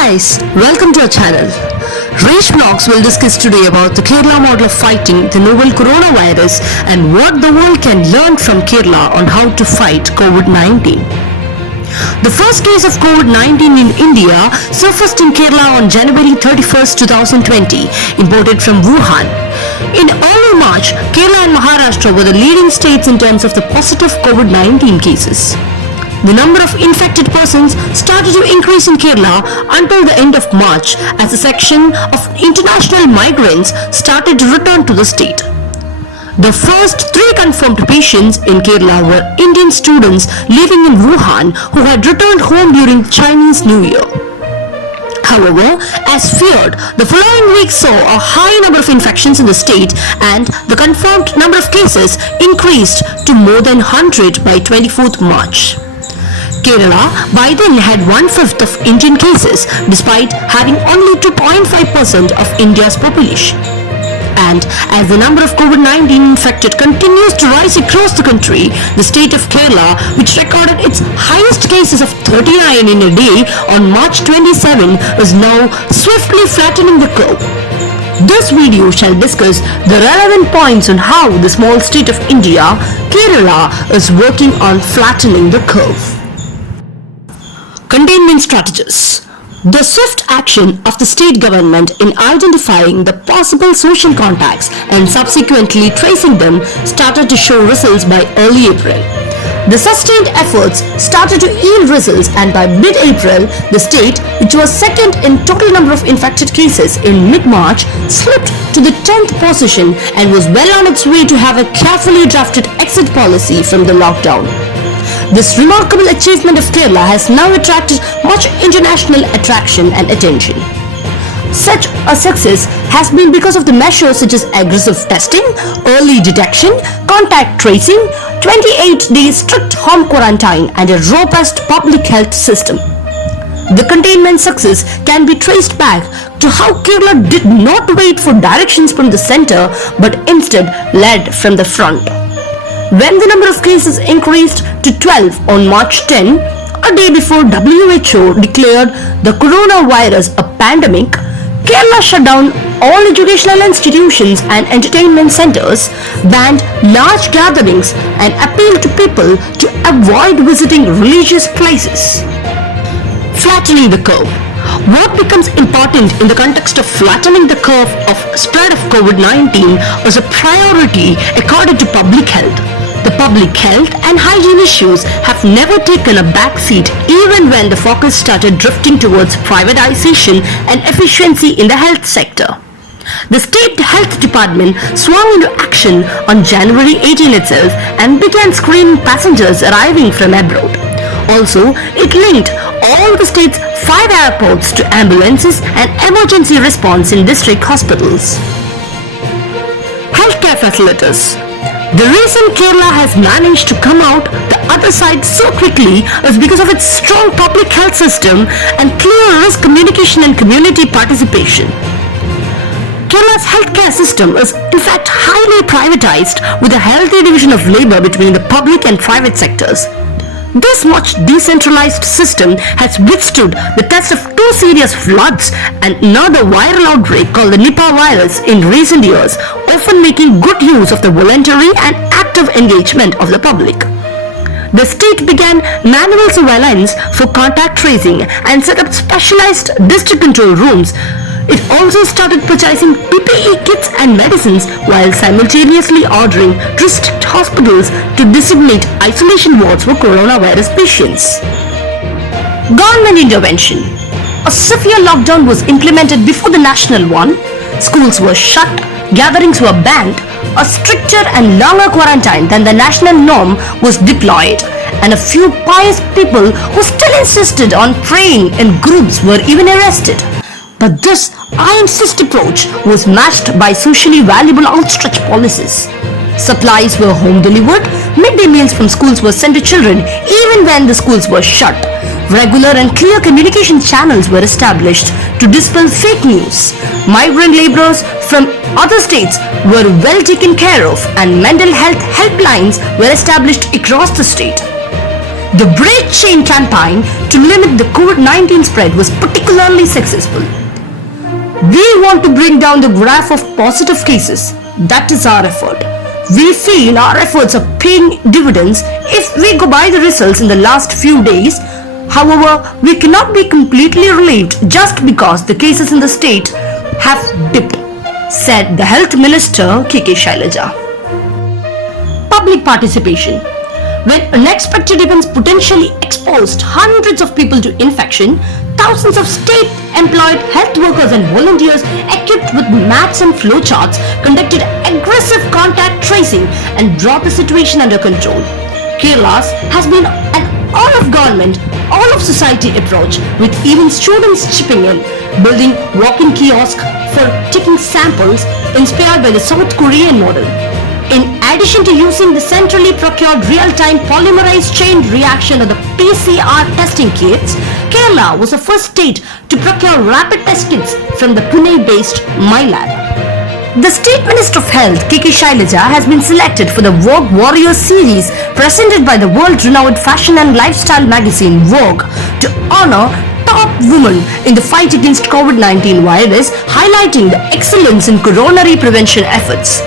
guys, welcome to our channel. Resh vlogs will discuss today about the Kerala model of fighting the novel coronavirus and what the world can learn from Kerala on how to fight COVID-19. The first case of COVID-19 in India surfaced in Kerala on January 31st, 2020, imported from Wuhan. In early March, Kerala and Maharashtra were the leading states in terms of the positive COVID-19 cases. The number of infected persons started to increase in Kerala until the end of March as a section of international migrants started to return to the state. The first 3 confirmed patients in Kerala were Indian students living in Wuhan who had returned home during Chinese New Year. However, as feared, the following week saw a high number of infections in the state and the confirmed number of cases increased to more than 100 by 24th March. Kerala by then had 1/5 of Indian cases despite having only 2.5% of India's population. And as the number of COVID-19 infected continues to rise across the country, the state of Kerala, which recorded its highest cases of 39 in a day on March 27, is now swiftly flattening the curve. This video shall discuss the relevant points on how the small state of India, Kerala, is working on flattening the curve. Containment strategies. The swift action of the state government in identifying the possible social contacts and subsequently tracing them started to show results by early April. The sustained efforts started to yield results, and by mid-April, the state, which was second in total number of infected cases in mid-March, slipped to the 10th position and was well on its way to have a carefully drafted exit policy from the lockdown. This remarkable achievement of Kerala has now attracted much international attraction and attention. Such a success has been because of the measures such as aggressive testing, early detection, contact tracing, 28-day strict home quarantine, and a robust public health system. The containment success can be traced back to how Kerala did not wait for directions from the center but instead led from the front. When the number of cases increased to 12 on March 10, a day before WHO declared the coronavirus a pandemic, Kerala shut down all educational institutions and entertainment centers, banned large gatherings, and appealed to people to avoid visiting religious places. Flattening the curve. What becomes important in the context of flattening the curve of spread of COVID-19 is a priority according to public health. The public health and hygiene issues have never taken a backseat even when the focus started drifting towards privatization and efficiency in the health sector. The state health department swung into action on January 18 itself and began screening passengers arriving from abroad. Also, it linked all the state's 5 airports to ambulances and emergency response in district hospitals. Healthcare facilities. The reason Kerala has managed to come out the other side so quickly is because of its strong public health system and clear risk communication and community participation. Kerala's healthcare system is in fact highly privatized with a healthy division of labor between the public and private sectors. This much decentralized system has withstood the test of 2 serious floods and another viral outbreak called the Nipah virus in recent years, often making good use of the voluntary and active engagement of the public. The state began manual surveillance for contact tracing and set up specialized district control rooms. It also started purchasing PPE kits and medicines while simultaneously ordering district hospitals to designate isolation wards for coronavirus patients. Government intervention. A severe lockdown was implemented before the national one. Schools were shut, gatherings were banned, a stricter and longer quarantine than the national norm was deployed, and a few pious people who still insisted on praying in groups were even arrested. But this I-insist approach was matched by socially valuable outstretched policies. Supplies were home delivered, midday meals from schools were sent to children even when the schools were shut. Regular and clear communication channels were established to dispel fake news. Migrant laborers from other states were well taken care of, and mental health helplines were established across the state. The Break Chain campaign to limit the COVID-19 spread was particularly successful. We want to bring down the graph of positive cases. That is our effort. We feel our efforts are paying dividends if we go by the results in the last few days. However, we cannot be completely relieved just because the cases in the state have dipped, said the Health Minister K.K. Shailaja. Public participation. When unexpected events potentially exposed hundreds of people to infection, thousands of state-employed health workers and volunteers equipped with maps and flowcharts conducted aggressive contact tracing and brought the situation under control. Kerala has been an all-of-government, all-of-society approach, with even students chipping in, building walk-in kiosks for taking samples inspired by the South Korean model. In addition to using the centrally procured real-time polymerase chain reaction or the PCR testing kits, Kerala was the first state to procure rapid test kits from the Pune-based MyLab. The State Minister of Health, K.K. Shailaja, has been selected for the Vogue Warriors series presented by the world-renowned fashion and lifestyle magazine Vogue to honor top women in the fight against COVID-19 virus, highlighting the excellence in coronary prevention efforts.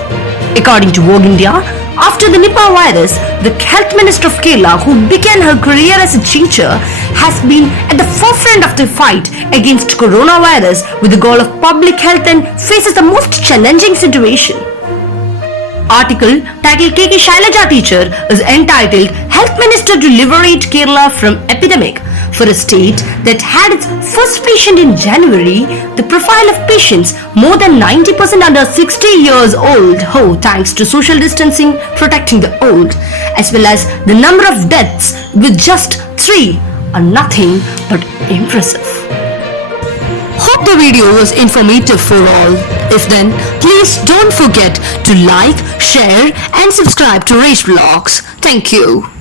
According to Vogue India, after the Nipah virus, the Health Minister of Kerala, who began her career as a teacher, has been at the forefront of the fight against coronavirus with the goal of public health and faces the most challenging situation. Article titled KK Shailaja Teacher is entitled Health Minister to Liberate Kerala from Epidemic. For a state that had its first patient in January, the profile of patients more than 90% under 60 years old, thanks to social distancing protecting the old, as well as the number of deaths with just 3 are nothing but impressive. Hope the video was informative for all. If then, please don't forget to like, share and subscribe to Resh Vlogs. Thank you.